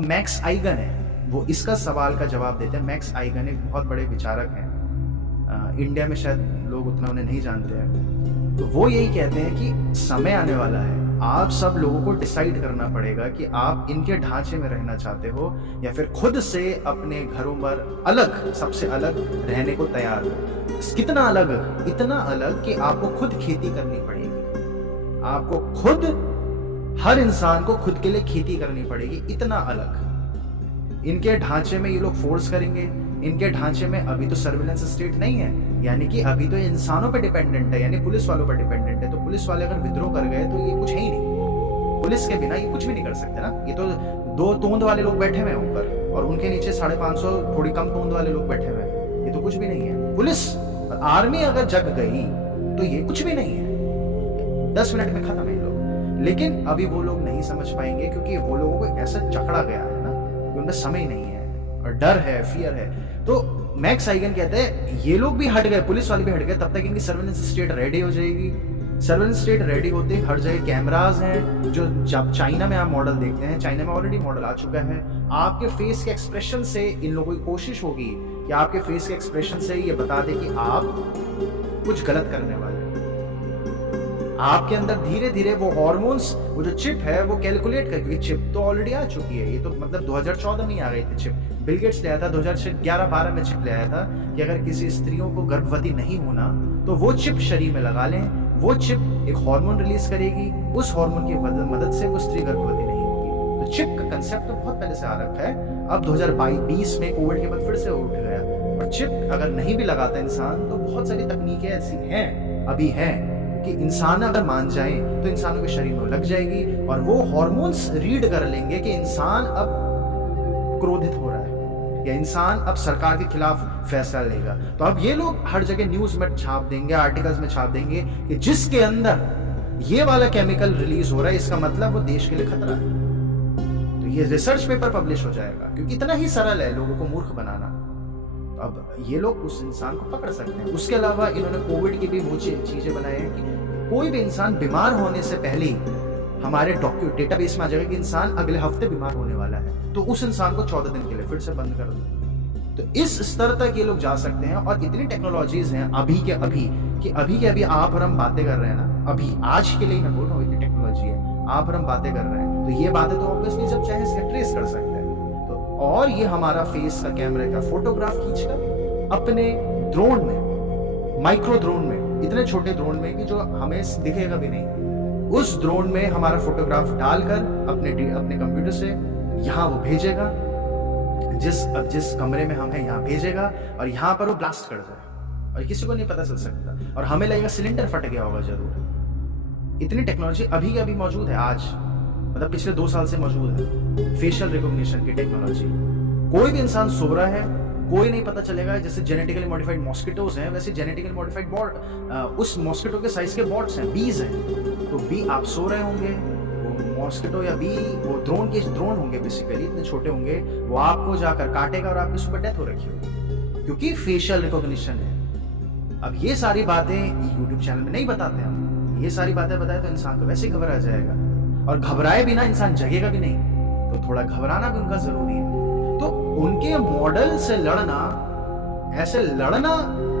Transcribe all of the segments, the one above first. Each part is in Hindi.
अब मैक्स आइगन है, वो इसका सवाल का जवाब देते हैं। मैक्स आइगन एक बहुत बड़े विचारक हैं, इंडिया में शायद लोग उतना उन्हें नहीं जानते हैं। तो वो यही कहते हैं कि समय आने वाला है, आप सब लोगों को डिसाइड करना पड़ेगा कि आप इनके ढांचे में रहना चाहते हो या फिर खुद से अपने घरों पर अलग, सबसे अलग रहने को तैयार हो। कितना अलग? इतना अलग कि आपको खुद खेती करनी पड़ेगी, आपको खुद, हर इंसान को खुद के लिए खेती करनी पड़ेगी, इतना अलग। इनके ढांचे में ये लोग फोर्स करेंगे, इनके ढांचे में अभी तो सर्विलेंस स्टेट नहीं है, यानी कि अभी तो इंसानों पे डिपेंडेंट है, यानी पुलिस वालों पर डिपेंडेंट है। तो पुलिस वाले अगर विद्रोह कर गए तो ये कुछ है ही नहीं, पुलिस के बिना ये कुछ भी नहीं कर सकते ना। ये तो 2 तोंद वाले लोग बैठे हुए हैं ऊपर और उनके नीचे 550 थोड़ी कम तोंद वाले लोग बैठे हुए हैं, ये तो कुछ भी नहीं है। पुलिस आर्मी अगर जग गई तो ये कुछ भी नहीं है, 10 मिनट में खत्म है ये लोग। लेकिन अभी वो लोग नहीं समझ पाएंगे क्योंकि वो लोगों को ऐसा जकड़ा गया है ना कि उनमें समय नहीं है और डर है, फियर है। तो मैक्स आइगन कहते हैं ये लोग भी हट गए, पुलिस वाले भी हट गए, तब तक इनकी सर्वेलेंस स्टेट रेडी हो जाएगी। सर्वेलेंस स्टेट रेडी होते हर जगह कैमराज हैं, जो जब चाइना में आप मॉडल देखते हैं, चाइना में ऑलरेडी मॉडल आ चुका है। आपके फेस के एक्सप्रेशन से इन लोगों की कोशिश होगी कि आपके फेस के एक्सप्रेशन से ये बता दे कि आप कुछ गलत करने वाले हैं। आपके अंदर धीरे धीरे वो हार्मोन्स, वो जो चिप है वो कैलकुलेट कर, क्योंकि चिप तो ऑलरेडी आ चुकी है, ये तो मतलब 2014 में ही आ गई थी चिप। बिल गेट्स ले आया था 2011-12 में चिप ले आया था कि अगर किसी स्त्रियों को गर्भवती नहीं होना तो वो चिप शरीर में लगा लें, वो चिप एक हार्मोन रिलीज करेगी, उस हार्मोन की मदद से वो स्त्री गर्भवती नहीं होगी। तो चिप का कंसेप्ट तो बहुत पहले से आ रखा है, अब 2020 में कोविड के बाद फिर से उठ गया। और चिप अगर नहीं भी लगाता इंसान तो बहुत सारी तकनीकें ऐसी हैं, अभी हैं, कि इंसान अगर मान जाए तो इंसानों के शरीर में लग जाएगी और वो हार्मोन्स रीड कर लेंगे कि इंसान अब क्रोधित हो रहा है या इंसान अब सरकार के खिलाफ फैसला लेगा। तो अब ये लोग हर जगह न्यूज में छाप देंगे, आर्टिकल्स में छाप देंगे कि जिसके अंदर ये वाला केमिकल रिलीज हो रहा है इसका मतलब वो देश के लिए खतरा है। तो ये रिसर्च पेपर पब्लिश हो जाएगा, क्योंकि इतना ही सरल है लोगों को मूर्ख बनाना। अब ये लोग उस इंसान को पकड़ सकते हैं। उसके अलावा इन्होंने कोविड की भी वो चीजें बनाए हैं कि कोई भी इंसान बीमार होने से पहले हमारे डेटाबेस में आ जाएगा कि इंसान अगले हफ्ते बीमार होने वाला है, तो उस इंसान को 14 दिन के लिए फिर से बंद कर दो। तो इस स्तर तक ये लोग जा सकते हैं। और इतनी टेक्नोलॉजीज हैं अभी के अभी आप और हम बातें कर रहे हैं ना, अभी आज के लिए मैं बोल रहा हूँ, इतनी टेक्नोलॉजी है, आप और हम बातें कर रहे हैं, तो ये बातें तो ऑब्वियसली जब चाहे इसका ट्रेस कर सकते हैं। और ये हमारा फेस का कैमरे का फोटोग्राफ खींचकर अपने ड्रोन में, माइक्रो ड्रोन में, इतने छोटे ड्रोन में कि जो हमें दिखेगा भी नहीं, उस ड्रोन में हमारा फोटोग्राफ डालकर अपने कंप्यूटर से यहाँ वो भेजेगा, जिस कमरे में हम हैं यहाँ भेजेगा और यहाँ पर वो ब्लास्ट कर जाए और किसी को नहीं पता चल सकता और हमें लगेगा सिलेंडर फट गया होगा जरूर। इतनी टेक्नोलॉजी अभी के अभी मौजूद है, आज मतलब पिछले 2 साल से मौजूद है। फेशियल रिकॉग्निशन की टेक्नोलॉजी, कोई भी इंसान सो रहा है, कोई नहीं पता चलेगा। जैसे जेनेटिकली मॉडिफाइड मॉस्किटोज हैं, वैसे जेनेटिकली मॉडिफाइड बॉट, उस मॉस्किटो के साइज के बॉट्स हैं, बीज हैं। तो बी आप सो रहे होंगे, वो मॉस्किटो या बी वो ड्रोन होंगे, बेसिकली इतने छोटे होंगे, वो आपको जाकर काटेगा और आपकी सुबह डेथ हो रखी होगी, क्योंकि फेशियल रिकॉग्निशन है। अब ये सारी बातें यूट्यूब चैनल में नहीं बताते हम, ये सारी बातें बताए तो इंसान तो वैसे ही घबरा जाएगा, और घबराए बिना इंसान जगेगा भी नहीं, तो थोड़ा घबराना भी उनका जरूरी है। तो उनके मॉडल से लड़ना, ऐसे लड़ना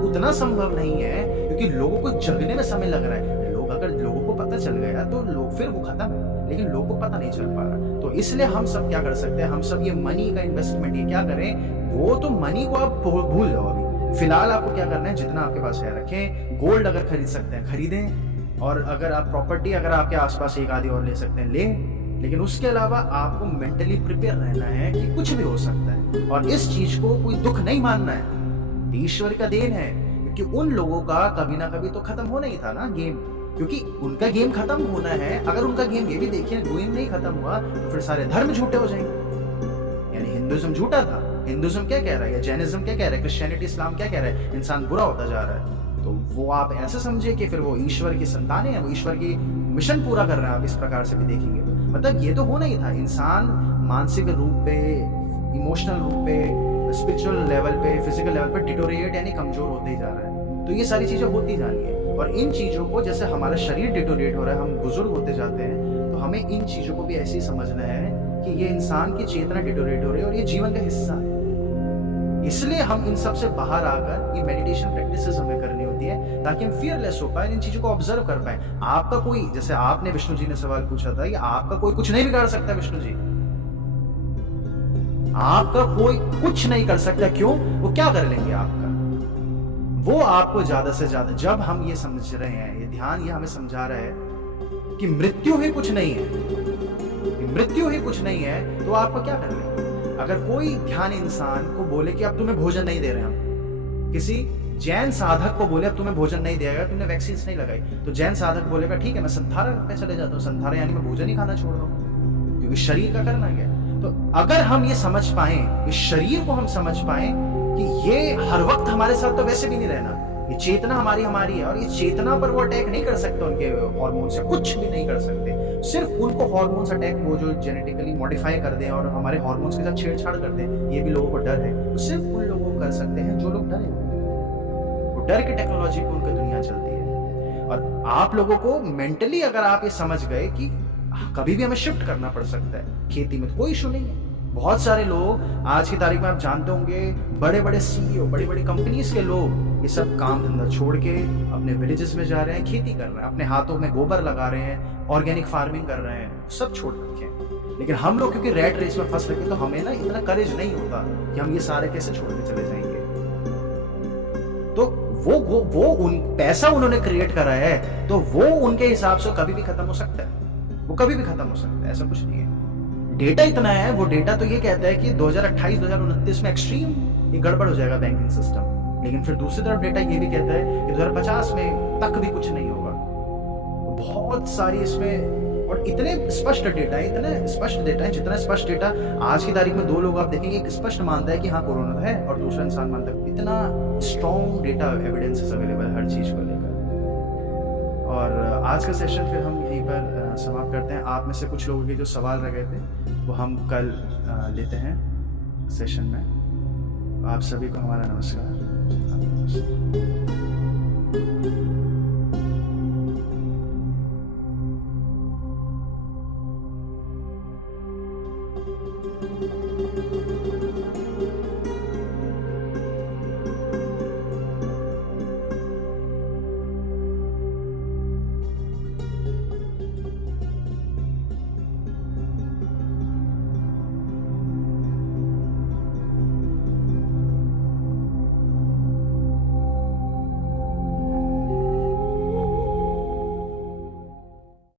उतना संभव नहीं है, क्योंकि लोगों को जगने में समय लग रहा है। अगर लोगों को पता चल गया तो लोग फिर वो खत्म है, लेकिन लोगों को पता नहीं चल पा रहा। तो इसलिए हम सब क्या कर सकते हैं, हम सब ये मनी का इन्वेस्टमेंट ये क्या करें, वो तो मनी को आप भूल जाओ। अभी फिलहाल आपको क्या करना है, जितना आपके पास है रखें, गोल्ड अगर खरीद सकते हैं खरीदें, और अगर आप प्रॉपर्टी अगर आपके आसपास एक आधी और ले सकते हैं लें, लेकिन उसके अलावा आपको मेंटली प्रिपेयर रहना है कि कुछ भी हो सकता है, और इस चीज को कोई दुख नहीं मानना है, ईश्वर का देन है। क्योंकि उन लोगों का कभी ना कभी तो खत्म होना ही था ना गेम, क्योंकि उनका गेम खत्म होना है। अगर उनका गेम, ये भी देखिए, गेम नहीं खत्म हुआ तो फिर सारे धर्म झूठे हो जाएंगे। यानी हिंदुइज्म झूठा था, हिंदुइज्म क्या कह रहा है, या जैनिज्म क्या कह रहा है, क्रिश्चियनिटी इस्लाम क्या कह रहा है, इंसान बुरा होता जा रहा है। तो वो आप ऐसे समझे कि फिर वो ईश्वर की संतानें हैं, वो ईश्वर की मिशन पूरा कर रहे हैं। आप इस प्रकार से भी देखेंगे तो मतलब ये तो होना ही था। इंसान मानसिक रूप पे, इमोशनल रूप पे, स्पिरिचुअल लेवल पे, फिजिकल लेवल पे डिटोरिएट यानी कमजोर होते ही जा रहा है। तो ये सारी चीजें होती जानी है, और इन चीजों को, जैसे हमारा शरीर डिटोरिएट हो रहा है, हम बुजुर्ग होते जाते हैं, तो हमें इन चीजों को भी ऐसे ही समझना है कि ये इंसान की चेतना डिटोरेट हो रही है और ये जीवन का हिस्सा है। इसलिए हम इन सब से बाहर आकर ये मेडिटेशन प्रैक्टिसेस हमें करनी होती है ताकि हम फियरलेस हो पाए, इन चीजों को ऑब्जर्व कर पाए। आपका कोई, जैसे आपने विष्णु जी ने सवाल पूछा था, कि आपका कोई कुछ नहीं बिगाड़ सकता। विष्णु जी, आपका कोई कुछ नहीं कर सकता। क्यों? वो क्या कर लेंगे आपका? वो आपको ज्यादा से ज्यादा, जब हम ये समझ रहे हैं, ये ध्यान ये हमें समझा रहा है कि मृत्यु ही कुछ नहीं है, मृत्यु ही कुछ नहीं है, तो आपको क्या कर लेंगे? अगर कोई ध्यान इंसान को बोले कि अब तुम्हें भोजन नहीं दे रहे हम, किसी जैन साधक को बोले अब तुम्हें भोजन नहीं दिया गया, तुमने वैक्सीन नहीं लगाई, तो जैन साधक बोलेगा ठीक है मैं संथारा पे चले जाता हूँ, संथारा यानी मैं भोजन ही खाना छोड़ रहा हूँ, क्योंकि शरीर का करना क्या। तो अगर हम ये समझ पाए, इस शरीर को हम समझ पाए कि ये हर वक्त हमारे साथ तो वैसे भी नहीं रहना, ये चेतना हमारी है, और ये चेतना पर वो अटैक नहीं कर सकते, उनके हार्मोन से कुछ भी नहीं कर सकते। सिर्फ उनको हार्मोन्स अटैक, वो जो जेनेटिकली मॉडिफाई कर दें और हमारे हार्मोन्स के साथ छेड़छाड़ कर दें, ये भी लोगों को डर है। तो सिर्फ उन लोगों को कर सकते हैं जो लोग डरे, वो डर की टेक्नोलॉजी पे उनकी दुनिया चलती है। और आप लोगों को मेंटली अगर आप ये समझ गए कि कभी भी हमें शिफ्ट करना पड़ सकता है, खेती में तो कोई इशू नहीं है। बहुत सारे लोग आज की तारीख में आप जानते होंगे, बड़े बड़े सीईओ, बड़ी बड़ी कंपनीज के लोग ये सब काम धंधा छोड़ के अपने विलेजेस में जा रहे हैं, खेती कर रहे हैं, अपने हाथों में गोबर लगा रहे हैं, ऑर्गेनिक फार्मिंग कर रहे हैं, सब छोड़ रखे हैं। लेकिन हम लोग क्योंकि रेट रेस में फंस रखे, तो हमें ना इतना करेज नहीं होता कि हम ये सारे कैसे छोड़ के चले जाएंगे। तो वो उन पैसा उन्होंने क्रिएट करा है, तो वो उनके हिसाब से कभी भी खत्म हो सकता है, वो कभी भी खत्म हो सकता है, ऐसा कुछ नहीं है। डेटा इतना है, वो डेटा तो ये कहता है कि 2028-2029 में एक्सट्रीम ये गड़बड़ हो जाएगा बैंकिंग सिस्टम, लेकिन फिर दूसरी तरफ डेटा ये भी कहता है कि 2050 में तक भी कुछ नहीं होगा। बहुत सारी इसमें, और इतने स्पष्ट डेटा है, इतने स्पष्ट डेटा है, जितना स्पष्ट डेटा आज की तारीख में दो लोग आप देखेंगे, एक स्पष्ट मानता है कि हाँ कोरोना है, और दूसरा इंसान मानता है। इतना स्ट्रॉन्ग डेटा एविडेंसेस अवेलेबल है हर चीज को लेकर। और आज का सेशन फिर हम यहीं पर समाप्त करते हैं। आप में से कुछ लोगों के जो सवाल रह गए थे वो हम कल लेते हैं सेशन में। आप सभी को हमारा नमस्कार।